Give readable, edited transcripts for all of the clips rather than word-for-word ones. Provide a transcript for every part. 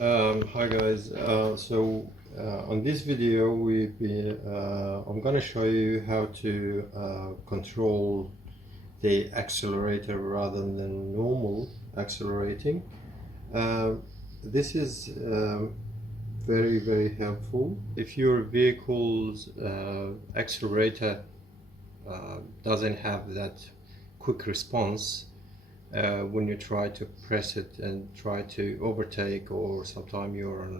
Hi guys. On this video, I'm gonna show you how to control the accelerator rather than normal accelerating. This is very helpful. If your vehicle's accelerator doesn't have that quick response when you try to press it and try to overtake, or sometimes you're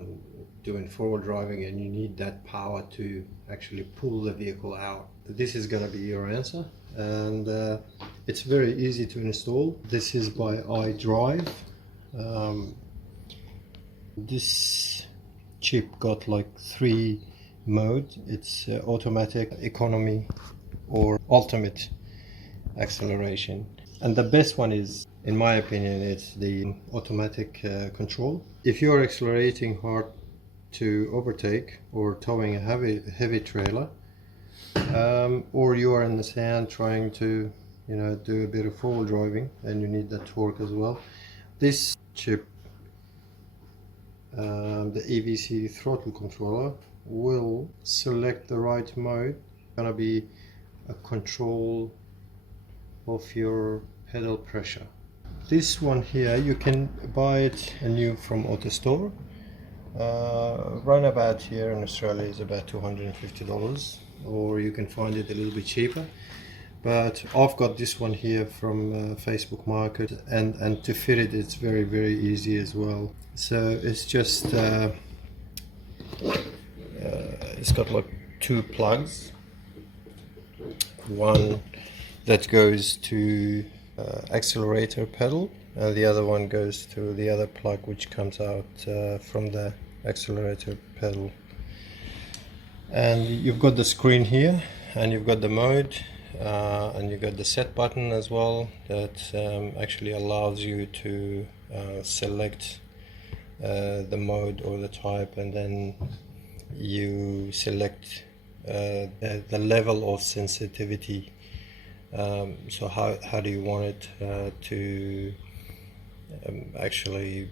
doing forward driving and you need that power to actually pull the vehicle out, this is going to be your answer. And it's very easy to install. This is by iDrive. This chip got like 3 modes. It's automatic, economy, or ultimate acceleration. And the best one is, in my opinion, it's the automatic control. If you're accelerating hard to overtake or towing a heavy trailer, or you are in the sand trying to do a bit of forward driving and you need that torque as well, this chip, the EVC Throttle controller, will select the right mode. It's gonna be a control of your pedal pressure. This one here, you can buy it new from AutoStore. Runabout here in Australia is about $250, or you can find it a little bit cheaper. But I've got this one here from Facebook Market, and to fit it, it's very easy as well. So it's just it's got like 2 plugs. One that goes to accelerator pedal, and the other one goes to the other plug which comes out from the accelerator pedal. And you've got the screen here, and you've got the mode, and you've got the set button as well that actually allows you to select the mode or the type, and then you select the level of sensitivity. So how do you want it to actually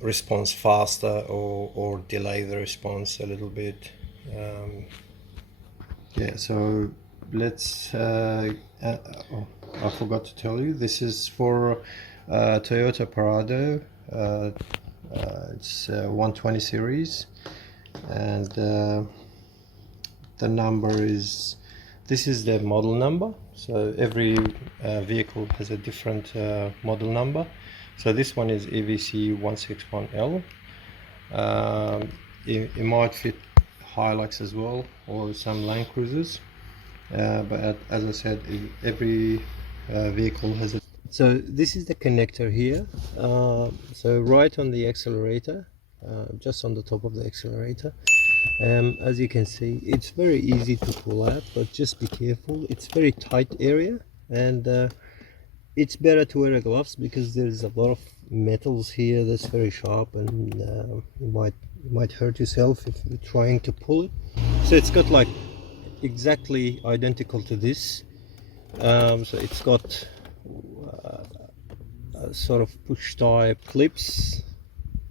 respond faster, or delay the response a little bit. Yeah, so let's I forgot to tell you, this is for Toyota Prado. It's 120 series, and the number is, this is the model number. So every vehicle has a different model number. So this one is EVC 161L. It might fit Hilux as well, or some Land Cruisers. But as I said, every vehicle has a... So this is the connector here. So right on the accelerator, just on the top of the accelerator. As you can see, it's very easy to pull out, but just be careful. It's very tight area, and it's better to wear gloves because there's a lot of metals here that's very sharp, and you might hurt yourself if you're trying to pull it. So it's got like exactly identical to this. So it's got a sort of push type clips.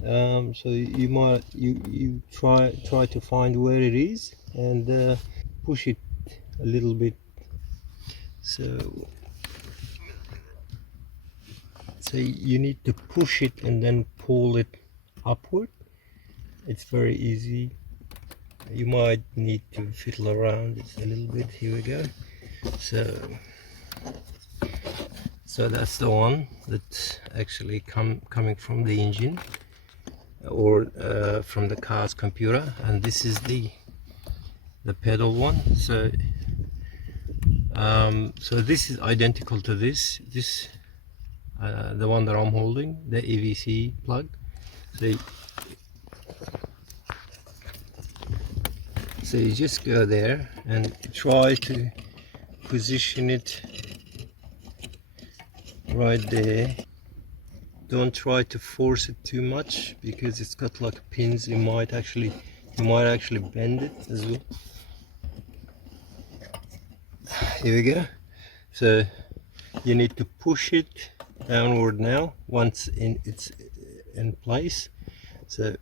So you try to find where it is and push it a little bit. So you need to push it and then pull it upward. It's very easy. You might need to fiddle around it a little bit. Here we go. So that's the one that's actually coming from the engine, or from the car's computer, and this is the pedal one. So this is identical to this the one that I'm holding, the EVC plug. So you just go there and try to position it right there. Don't try to force it too much because it's got like pins. You might actually bend it as well. Here we go. So you need to push it downward now. Once it's in place, So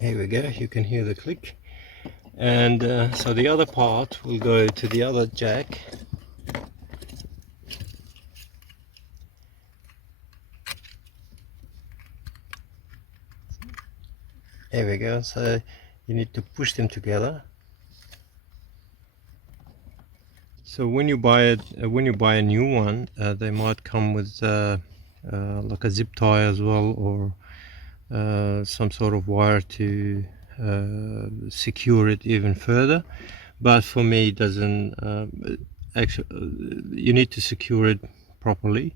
here we go, you can hear the click. And so the other part will go to the other jack. There we go, so you need to push them together. So when you buy a new one, they might come with like a zip tie as well, or some sort of wire to secure it even further. But for me, it doesn't actually. You need to secure it properly,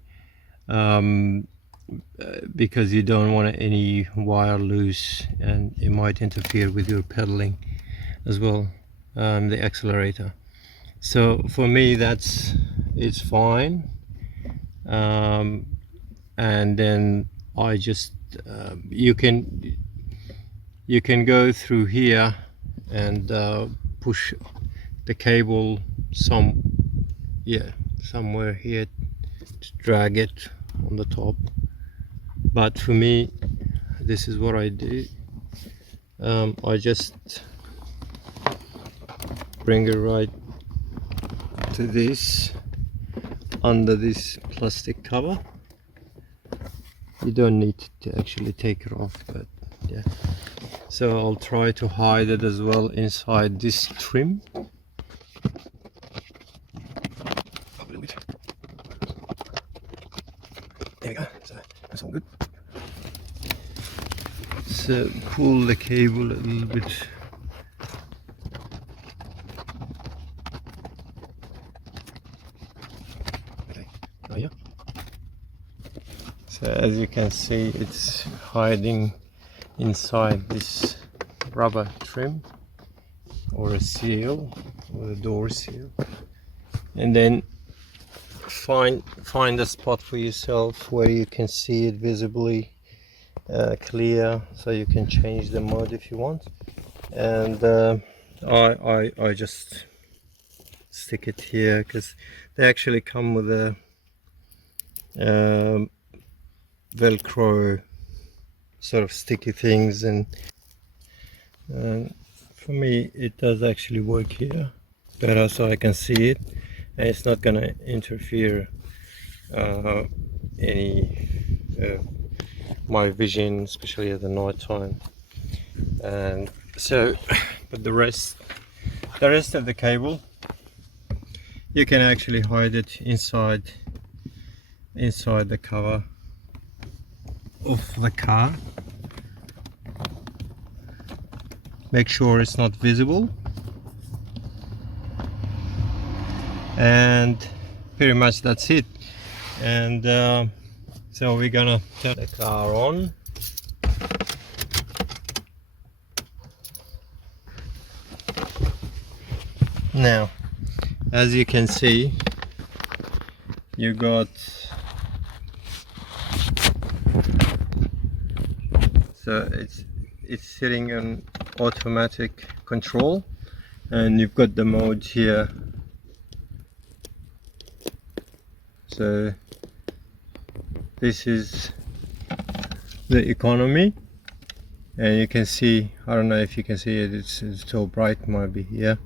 because you don't want any wire loose, and it might interfere with your pedaling as well, the accelerator. So for me, it's fine. And then I just you can go through here and push the cable somewhere here to drag it on the top. But for me, this is what I do. I just bring it right to this, under this plastic cover. You don't need to actually take it off, but yeah. So I'll try to hide it as well inside this trim. There we go, so that's all good. So pull the cable a little bit. Okay, oh yeah. So as you can see, it's hiding inside this rubber trim, or a seal, or a door seal. And then find a spot for yourself where you can see it visibly clear, so you can change the mode if you want. And I just stick it here, because they actually come with a Velcro sort of sticky things, and for me it does actually work here better, so I can see it, and it's not going to interfere my vision, especially at the night time. And so, but the rest of the cable, you can actually hide it inside the cover of the car. Make sure it's not visible, and pretty much that's it. And so we're gonna turn the car on. Now, as you can see, you got, so it's sitting on automatic control, and you've got the modes here. So this is the economy, and you can see, I don't know if you can see it, it's so bright, might be here,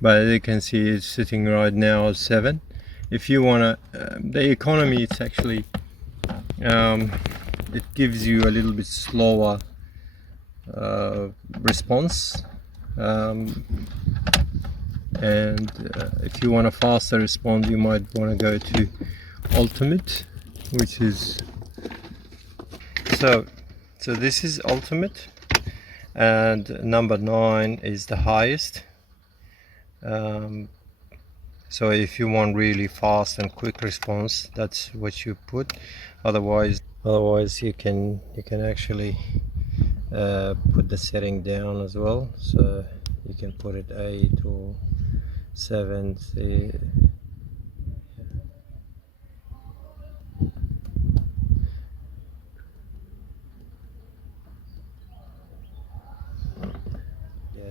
but as you can see, it's sitting right now at 7. If you want to, the economy, it's actually it gives you a little bit slower response, and if you want a faster response, you might want to go to ultimate, which is so this is ultimate, and number 9 is the highest. So if you want really fast and quick response, that's what you put. Otherwise you can actually put the setting down as well, so you can put it 8 or 7. See,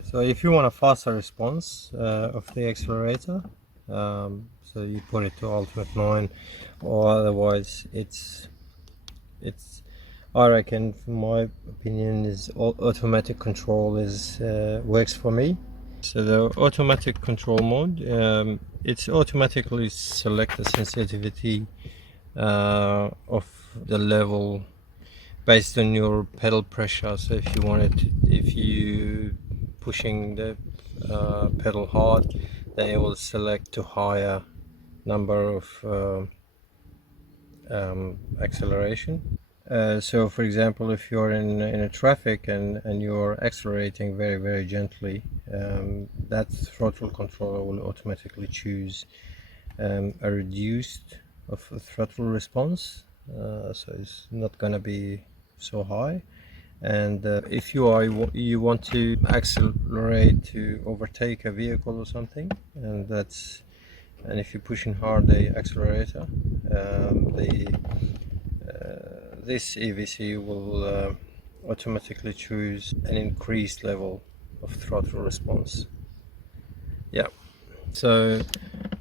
so if you want a faster response of the accelerator, so you put it to ultimate 9, or otherwise it's I reckon, from my opinion, is automatic control is works for me. So the automatic control mode, it's automatically select the sensitivity of the level based on your pedal pressure. So if you want it, if you pushing the pedal hard, then it will select to higher number of acceleration. So for example, if you're in a traffic and you're accelerating very gently, that throttle controller will automatically choose a reduced of throttle response, so it's not gonna be so high. And if you want to accelerate to overtake a vehicle or something, and if you're pushing hard the accelerator, this EVC will automatically choose an increased level of throttle response. Yeah. So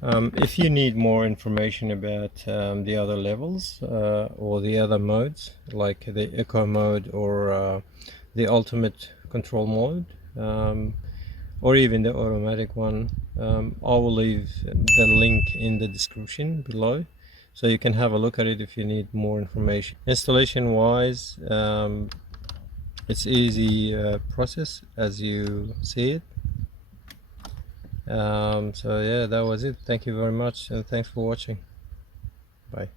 if you need more information about the other levels or the other modes, like the eco mode or the ultimate control mode, or even the automatic one, I will leave the link in the description below, so you can have a look at it if you need more information. Installation wise, it's easy process as you see it. So yeah, that was it. Thank you very much and thanks for watching. Bye.